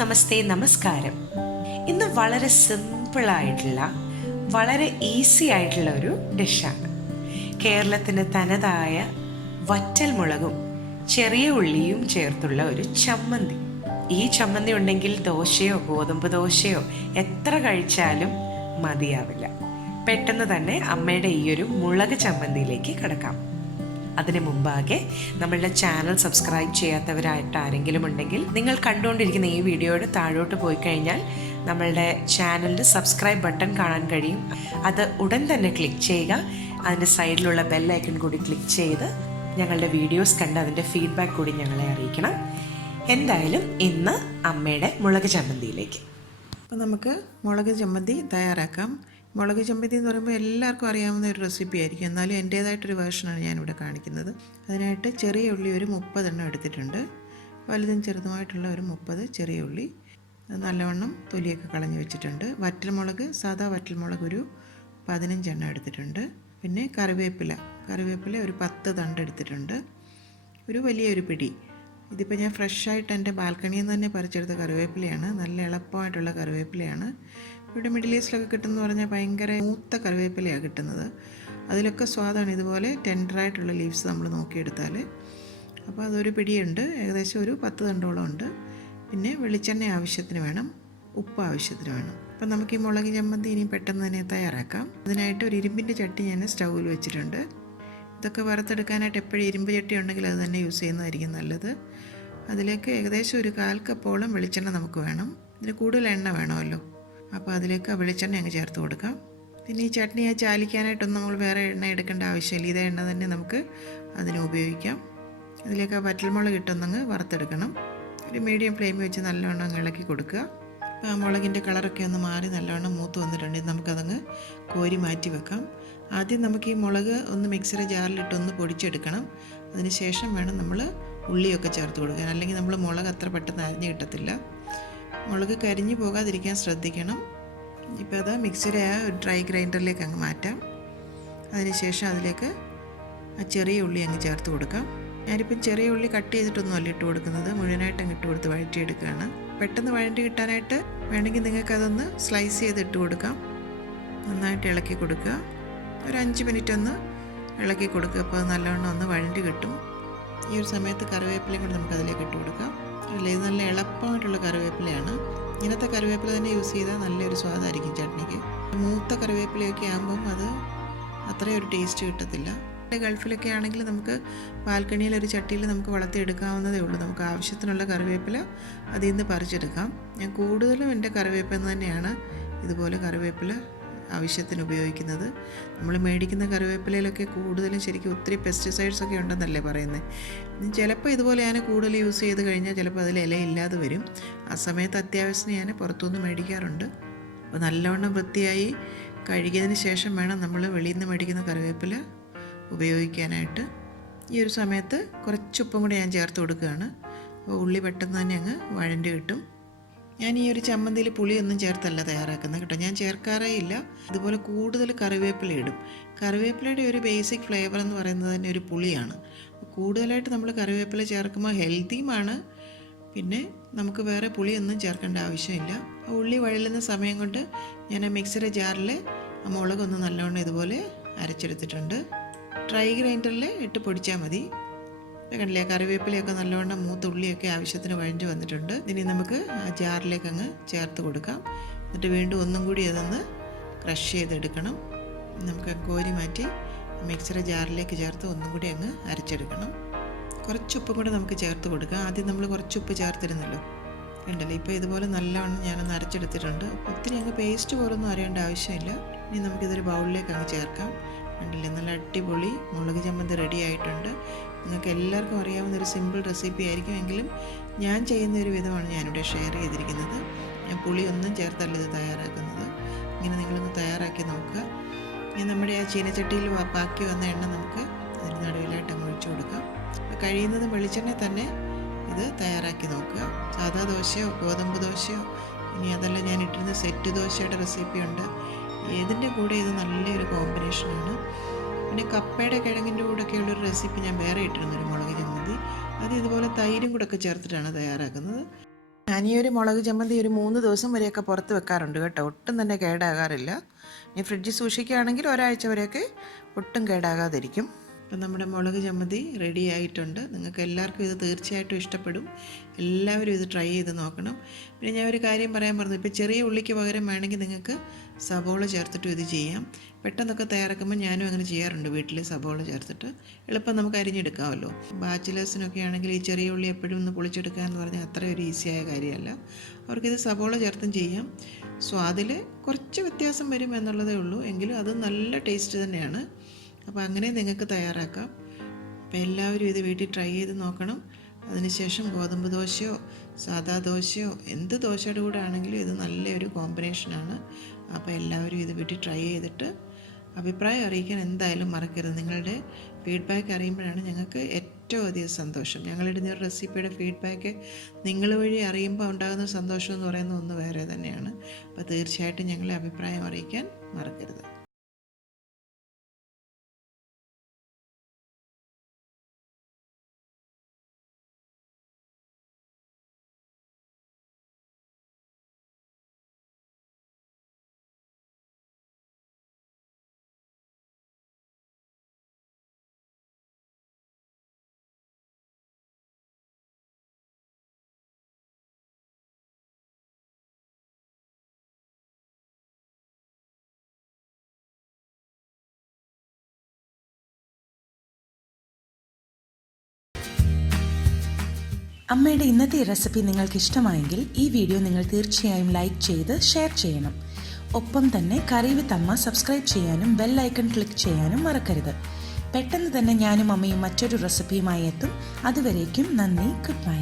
നമസ്തേ നമസ്കാരം. ഇന്ന് വളരെ സിമ്പിളായിട്ടുള്ള വളരെ ഈസി ആയിട്ടുള്ള ഒരു ഡിഷാണ്. കേരളത്തിന് തനതായ വറ്റൽ മുളകും ചെറിയ ഉള്ളിയും ചേർത്തുള്ള ഒരു ചമ്മന്തി. ഈ ചമ്മന്തി ഉണ്ടെങ്കിൽ ദോശയോ ഗോതമ്പ് ദോശയോ എത്ര കഴിച്ചാലും മതിയാവില്ല. പെട്ടെന്ന് തന്നെ അമ്മയുടെ ഈ ഒരു മുളക് ചമ്മന്തിയിലേക്ക് കിടക്കാം. അതിന് മുമ്പാകെ നമ്മളുടെ ചാനൽ സബ്സ്ക്രൈബ് ചെയ്യാത്തവരായിട്ട് ആരെങ്കിലും ഉണ്ടെങ്കിൽ നിങ്ങൾ കണ്ടുകൊണ്ടിരിക്കുന്ന ഈ വീഡിയോയുടെ താഴോട്ട് പോയി കഴിഞ്ഞാൽ നമ്മളുടെ ചാനലിൻ്റെ സബ്സ്ക്രൈബ് ബട്ടൺ കാണാൻ കഴിയും. അത് ഉടൻ തന്നെ ക്ലിക്ക് ചെയ്യുക. അതിൻ്റെ സൈഡിലുള്ള ബെൽ ഐക്കൺ കൂടി ക്ലിക്ക് ചെയ്ത് ഞങ്ങളുടെ വീഡിയോസ് കണ്ട് അതിൻ്റെ ഫീഡ്ബാക്ക് കൂടി ഞങ്ങളെ അറിയിക്കണം. എന്തായാലും ഇന്ന് അമ്മയുടെ മുളക് ചമ്മന്തിയിലേക്ക്. അപ്പോൾ നമുക്ക് മുളക് ചമ്മന്തി തയ്യാറാക്കാം. മുളക് ചമ്മന്തി എന്ന് പറയുമ്പോൾ എല്ലാവർക്കും അറിയാവുന്ന ഒരു റെസിപ്പി ആയിരിക്കും. എന്നാലും എൻ്റേതായിട്ടൊരു വേർഷനാണ് ഞാനിവിടെ കാണിക്കുന്നത്. അതിനായിട്ട് ചെറിയ ഉള്ളി ഒരു 30 എണ്ണം എടുത്തിട്ടുണ്ട്. വലുതും ചെറുതുമായിട്ടുള്ള ഒരു 30 ചെറിയ ഉള്ളി നല്ലവണ്ണം തൊലിയൊക്കെ കളഞ്ഞ് വെച്ചിട്ടുണ്ട്. വറ്റൽമുളക്, സാധാ വറ്റൽമുളക് ഒരു 15 എണ്ണം എടുത്തിട്ടുണ്ട്. പിന്നെ കറിവേപ്പില ഒരു 10 തണ്ട് എടുത്തിട്ടുണ്ട്. ഒരു വലിയൊരു പിടി. ഇതിപ്പോൾ ഞാൻ ഫ്രഷായിട്ട് എൻ്റെ ബാൽക്കണിയിൽ നിന്ന് തന്നെ പറിച്ചെടുത്ത കറിവേപ്പിലയാണ്. നല്ല എളുപ്പമായിട്ടുള്ള കറിവേപ്പിലയാണ്. ഇവിടെ മിഡിൽ ഈസ്റ്റിലൊക്കെ കിട്ടുമെന്ന് പറഞ്ഞാൽ ഭയങ്കര മൂത്ത കറിവേപ്പിലയാണ് കിട്ടുന്നത്. അതിലൊക്കെ സ്വാദാണ്. ഇതുപോലെ ടെൻഡറായിട്ടുള്ള ലീവ്സ് നമ്മൾ നോക്കിയെടുത്താൽ. അപ്പോൾ അതൊരു പിടിയുണ്ട്. ഏകദേശം ഒരു 10 തണ്ടോളം ഉണ്ട്. പിന്നെ വെളിച്ചെണ്ണ ആവശ്യത്തിന് വേണം, ഉപ്പ് ആവശ്യത്തിന് വേണം. അപ്പം നമുക്ക് ഈ മുളക് ചമ്മന്തി ഇനി പെട്ടെന്ന് തന്നെ തയ്യാറാക്കാം. അതിനായിട്ട് ഒരു ഇരുമ്പിൻ്റെ ചട്ടി ഞാൻ സ്റ്റൗവിൽ വെച്ചിട്ടുണ്ട്. ഇതൊക്കെ വറുത്തെടുക്കാനായിട്ട് എപ്പോഴും ഇരുമ്പ് ചട്ടി ഉണ്ടെങ്കിൽ അത് തന്നെ യൂസ് ചെയ്യുന്നതായിരിക്കും നല്ലത്. അതിലേക്ക് ഏകദേശം ഒരു 1/4 കപ്പോളം വെളിച്ചെണ്ണ നമുക്ക് വേണം. ഇതിന് കൂടുതൽ എണ്ണ വേണമല്ലോ. അപ്പോൾ അതിലേക്ക് ആ വെളിച്ചെണ്ണ അങ്ങ് ചേർത്ത് കൊടുക്കാം. പിന്നെ ഈ ചട്നിയെ ചാലിക്കാനായിട്ടൊന്നും നമ്മൾ വേറെ എണ്ണ എടുക്കേണ്ട ആവശ്യമില്ല. ഇതേ എണ്ണ തന്നെ നമുക്ക് അതിന് ഉപയോഗിക്കാം. അതിലേക്ക് ആ വറ്റൽമുളക് ഇട്ടൊന്നങ്ങ് വറുത്തെടുക്കണം. ഒരു മീഡിയം ഫ്ലെയിമിൽ വെച്ച് നല്ലവണ്ണം അങ്ങ് ഇളക്കി കൊടുക്കുക. അപ്പോൾ ആ മുളകിൻ്റെ കളറൊക്കെ ഒന്ന് മാറി നല്ലവണ്ണം മൂത്ത് വന്നിട്ടുണ്ട്. നമുക്കതങ്ങ് കോരി മാറ്റി വെക്കാം. ആദ്യം നമുക്ക് ഈ മുളക് ഒന്ന് മിക്സിയുടെ ജാറിലിട്ടൊന്ന് പൊടിച്ചെടുക്കണം. അതിന് ശേഷം വേണം നമ്മൾ ഉള്ളിയൊക്കെ ചേർത്ത് കൊടുക്കാൻ. അല്ലെങ്കിൽ നമ്മൾ മുളക് അത്ര പെട്ടെന്ന് അരിഞ്ഞ് കിട്ടത്തില്ല. മുളക് കരിഞ്ഞു പോകാതിരിക്കാൻ ശ്രദ്ധിക്കണം. ഇപ്പോൾ അത് മിക്സിയുടെ ആ ഡ്രൈ ഗ്രൈൻഡറിലേക്ക് അങ്ങ് മാറ്റാം. അതിനുശേഷം അതിലേക്ക് ആ ചെറിയ ഉള്ളി അങ്ങ് ചേർത്ത് കൊടുക്കാം. ഞാനിപ്പം ചെറിയ ഉള്ളി കട്ട് ചെയ്തിട്ടൊന്നുമല്ല ഇട്ട് കൊടുക്കുന്നത്, മുഴുവനായിട്ട് അങ്ങ് ഇട്ട് കൊടുത്ത് വഴറ്റിയെടുക്കുകയാണ്. പെട്ടെന്ന് വഴറ്റി കിട്ടാനായിട്ട് വേണമെങ്കിൽ നിങ്ങൾക്കതൊന്ന് സ്ലൈസ് ചെയ്ത് ഇട്ട് കൊടുക്കാം. നന്നായിട്ട് ഇളക്കി കൊടുക്കുക. ഒരു 5 മിനിറ്റ് ഒന്ന് ഇളക്കി കൊടുക്കുക. അപ്പോൾ അത് നല്ലവണ്ണം ഒന്ന് വഴണ്ടി കിട്ടും. ഈ ഒരു സമയത്ത് കറിവേപ്പിലയും കൂടി നമുക്ക് അതിലേക്ക് ഇട്ട് കൊടുക്കാം. അല്ല, ഇത് നല്ല എളുപ്പമായിട്ടുള്ള കറിവേപ്പിലയാണ്. ഇങ്ങനത്തെ കറിവേപ്പില തന്നെ യൂസ് ചെയ്താൽ നല്ലൊരു സ്വാദായിരിക്കും ചട്നിക്ക്. മൂത്ത കറിവേപ്പിലയൊക്കെ ആകുമ്പം അത് അത്രയും ഒരു ടേസ്റ്റ് കിട്ടത്തില്ല. ഗൾഫിലൊക്കെ ആണെങ്കിൽ നമുക്ക് ബാൽക്കണിയിൽ ഒരു ചട്ടിയിൽ നമുക്ക് വളർത്തിയെടുക്കാവുന്നതേ ഉള്ളൂ. നമുക്ക് ആവശ്യത്തിനുള്ള കറിവേപ്പില അതിൽ നിന്ന് പറിച്ചെടുക്കാം. ഞാൻ കൂടുതലും എൻ്റെ കറിവേപ്പില തന്നെയാണ് ഇതുപോലെ കറിവേപ്പില ആവശ്യത്തിന് ഉപയോഗിക്കുന്നത്. നമ്മൾ മേടിക്കുന്ന കറിവേപ്പിലയിലൊക്കെ കൂടുതലും ശരിക്കും ഒത്തിരി പെസ്റ്റിസൈഡ്സ് ഒക്കെ ഉണ്ടെന്നല്ലേ പറയുന്നത്. ചിലപ്പോൾ ഇതുപോലെ ഞാൻ കൂടുതൽ യൂസ് ചെയ്ത് കഴിഞ്ഞാൽ ചിലപ്പോൾ അതിൽ ഇലയില്ലാതെ വരും. ആ സമയത്ത് അത്യാവശ്യം ഞാൻ പുറത്തുനിന്ന് മേടിക്കാറുണ്ട്. അപ്പോൾ നല്ലവണ്ണം വൃത്തിയായി കഴുകിയതിന് ശേഷം വേണം നമ്മൾ വെളിയിൽ നിന്ന് മേടിക്കുന്ന കറിവേപ്പില ഉപയോഗിക്കാനായിട്ട്. ഈ ഒരു സമയത്ത് കുറച്ച് ഉപ്പും കൂടി ഞാൻ ചേർത്ത് കൊടുക്കുകയാണ്. അപ്പോൾ ഉള്ളി പെട്ടെന്ന് തന്നെ അങ്ങ് വഴണ്ടി കിട്ടും. ഞാൻ ഈ ഒരു ചമ്മന്തിയിൽ പുളിയൊന്നും ചേർത്തല്ല തയ്യാറാക്കുന്നത് കേട്ടോ. ഞാൻ ചേർക്കാറേ ഇല്ല. ഇതുപോലെ കൂടുതൽ കറിവേപ്പില ഇടും. കറിവേപ്പിലയുടെ ഒരു ബേസിക് ഫ്ലേവർ എന്ന് പറയുന്നത് തന്നെ ഒരു പുളിയാണ്. കൂടുതലായിട്ട് നമ്മൾ കറിവേപ്പില ചേർക്കുമ്പോൾ ഹെൽത്തിയുമാണ്. പിന്നെ നമുക്ക് വേറെ പുളിയൊന്നും ചേർക്കേണ്ട ആവശ്യമില്ല. ആ ഉള്ളി വഴലുന്ന സമയം കൊണ്ട് ഞാൻ ആ മിക്സിയുടെ ജാറിൽ ആ മുളകൊന്ന് നല്ലവണ്ണം ഇതുപോലെ അരച്ചെടുത്തിട്ടുണ്ട്. ഡ്രൈ ഗ്രൈൻഡറിൽ ഇട്ട് പൊടിച്ചാൽ മതി. കണ്ടില്ലേ, കറിവേപ്പിലയൊക്കെ നല്ലവണ്ണം മൂത്ത ഉള്ളിയൊക്കെ ആവശ്യത്തിന് വഴഞ്ഞു വന്നിട്ടുണ്ട്. ഇനി നമുക്ക് ആ ജാറിലേക്ക് അങ്ങ് ചേർത്ത് കൊടുക്കാം. എന്നിട്ട് വീണ്ടും ഒന്നും കൂടി അതൊന്ന് ക്രഷ് ചെയ്തെടുക്കണം. നമുക്ക് കോരി മാറ്റി മിക്സിയുടെ ജാറിലേക്ക് ചേർത്ത് ഒന്നും കൂടി അങ്ങ് അരച്ചെടുക്കണം. കുറച്ച് ഉപ്പും കൂടെ നമുക്ക് ചേർത്ത് കൊടുക്കാം. ആദ്യം നമ്മൾ കുറച്ച് ഉപ്പ് ചേർത്തിരുന്നല്ലോ, കണ്ടല്ലേ. ഇപ്പോൾ ഇതുപോലെ നല്ലവണ്ണം ഞാനൊന്ന് അരച്ചെടുത്തിട്ടുണ്ട്. ഒത്തിരി അങ്ങ് പേസ്റ്റ് പോലൊന്നും അരയേണ്ട ആവശ്യമില്ല. ഇനി നമുക്കിതൊരു ബൗളിലേക്ക് അങ്ങ് ചേർക്കാം. കണ്ടില്ലേ, നല്ല അടിപൊളി മുളക് ചമ്മന്തി റെഡി ആയിട്ടുണ്ട്. നിങ്ങൾക്ക് എല്ലാവർക്കും അറിയാവുന്നൊരു സിമ്പിൾ റെസിപ്പി ആയിരിക്കും. എങ്കിലും ഞാൻ ചെയ്യുന്ന ഒരു വിധമാണ് ഞാനിവിടെ ഷെയർ ചെയ്തിരിക്കുന്നത്. ഞാൻ പുളിയൊന്നും ചേർത്തല്ല ഇത് തയ്യാറാക്കുന്നത്. ഇങ്ങനെ നിങ്ങളൊന്ന് തയ്യാറാക്കി നോക്കുക. ഇനി നമ്മുടെ ആ ചീനച്ചട്ടിയിൽ ബാക്കി വന്ന എണ്ണ നമുക്ക് അതിന് നടുവിലായിട്ട് അങ്ങ് ഒഴിച്ചു കൊടുക്കാം. കഴിയുന്നതും വെളിച്ചെണ്ണ തന്നെ ഇത് തയ്യാറാക്കി നോക്കുക. സാധാ ദോശയോ ഗോതമ്പ് ദോശയോ, ഇനി അതല്ല ഞാൻ ഇട്ടിരുന്ന സെറ്റ് ദോശയുടെ റെസിപ്പിയുണ്ട്. ഏതിൻ്റെ കൂടെ ഇത് നല്ലൊരു കോമ്പിനേഷനാണ്. പിന്നെ കപ്പയുടെ കിഴങ്ങിൻ്റെ കൂടെയൊക്കെ ഉള്ളൊരു റെസിപ്പി ഞാൻ വേറെ ഇട്ടിരുന്നൊരു മുളക് ചമ്മന്തി. അത് ഇതുപോലെ തൈരും കൂടെ ഒക്കെ ചേർത്തിട്ടാണ് തയ്യാറാക്കുന്നത്. ഞാൻ ഈ ഒരു മുളക് ചമ്മന്തി ഒരു 3 ദിവസം വരെയൊക്കെ പുറത്ത് വെക്കാറുണ്ട് കേട്ടോ. ഒട്ടും തന്നെ കേടാകാറില്ല. ഇനി ഫ്രിഡ്ജിൽ സൂക്ഷിക്കുകയാണെങ്കിൽ ഒരാഴ്ച വരെയൊക്കെ ഒട്ടും കേടാകാതിരിക്കും. അപ്പം നമ്മുടെ മുളക് ചമ്മന്തി റെഡി ആയിട്ടുണ്ട്. നിങ്ങൾക്ക് എല്ലാവർക്കും ഇത് തീർച്ചയായിട്ടും ഇഷ്ടപ്പെടും. എല്ലാവരും ഇത് ട്രൈ ചെയ്ത് നോക്കണം. പിന്നെ ഞാൻ ഒരു കാര്യം പറയാൻ പറഞ്ഞു, ഇപ്പോൾ ചെറിയ ഉള്ളിക്ക് പകരം വേണമെങ്കിൽ നിങ്ങൾക്ക് സബോള ചേർത്തിട്ടും ഇത് ചെയ്യാം. പെട്ടെന്നൊക്കെ തയ്യാറാക്കുമ്പോൾ ഞാനും അങ്ങനെ ചെയ്യാറുണ്ട് വീട്ടിൽ, സബോള ചേർത്തിട്ട് എളുപ്പം നമുക്ക് അരിഞ്ഞെടുക്കാമല്ലോ. ബാച്ചിലേഴ്സിനൊക്കെ ആണെങ്കിൽ ഈ ചെറിയ ഉള്ളി എപ്പോഴും ഒന്ന് പൊളിച്ചെടുക്കുക എന്ന് പറഞ്ഞാൽ അത്ര ഒരു ഈസിയായ കാര്യമല്ല. അവർക്കിത് സബോള ചേർത്തും ചെയ്യാം. സ്വാദിൽ കുറച്ച് വ്യത്യാസം വരും എന്നുള്ളതേ ഉള്ളൂ, എങ്കിലും അത് നല്ല ടേസ്റ്റ് തന്നെയാണ്. അപ്പോൾ അങ്ങനെ നിങ്ങൾക്ക് തയ്യാറാക്കാം. അപ്പോൾ എല്ലാവരും ഇത് വീട്ടിൽ ട്രൈ ചെയ്ത് നോക്കണം. അതിനുശേഷം ഗോതമ്പ് ദോശയോ സാദാ ദോശയോ എന്ത് ദോശയുടെ കൂടെ ആണെങ്കിലും ഇത് നല്ലൊരു കോമ്പിനേഷനാണ്. അപ്പോൾ എല്ലാവരും ഇത് വീട്ടിൽ ട്രൈ ചെയ്തിട്ട് അഭിപ്രായം അറിയിക്കാൻ എന്തായാലും മറക്കരുത്. നിങ്ങളുടെ ഫീഡ്ബാക്ക് അറിയുമ്പോഴാണ് ഞങ്ങൾക്ക് ഏറ്റവും അധികം സന്തോഷം. ഞങ്ങളിടുന്ന ഒരു റെസിപ്പിയുടെ ഫീഡ്ബാക്ക് നിങ്ങൾ വഴി അറിയുമ്പോൾ ഉണ്ടാകുന്ന സന്തോഷം എന്ന് പറയുന്ന ഒന്ന് വേറെ തന്നെയാണ്. അപ്പോൾ തീർച്ചയായിട്ടും ഞങ്ങളെ അഭിപ്രായം അറിയിക്കാൻ മറക്കരുത്. അമ്മയുടെ ഇന്നത്തെ റെസിപ്പി നിങ്ങൾക്ക് ഇഷ്ടമായെങ്കിൽ ഈ വീഡിയോ നിങ്ങൾ തീർച്ചയായും ലൈക്ക് ചെയ്ത് ഷെയർ ചെയ്യണം. ഒപ്പം തന്നെ കറി വിത്ത് അമ്മ സബ്സ്ക്രൈബ് ചെയ്യാനും ബെൽ ഐക്കൺ ക്ലിക്ക് ചെയ്യാനും മറക്കരുത്. പെട്ടെന്ന് തന്നെ ഞാനും അമ്മയും മറ്റൊരു റെസിപ്പിയുമായി എത്തും. അതുവരേക്കും നന്ദി, ഗുഡ് ബൈ.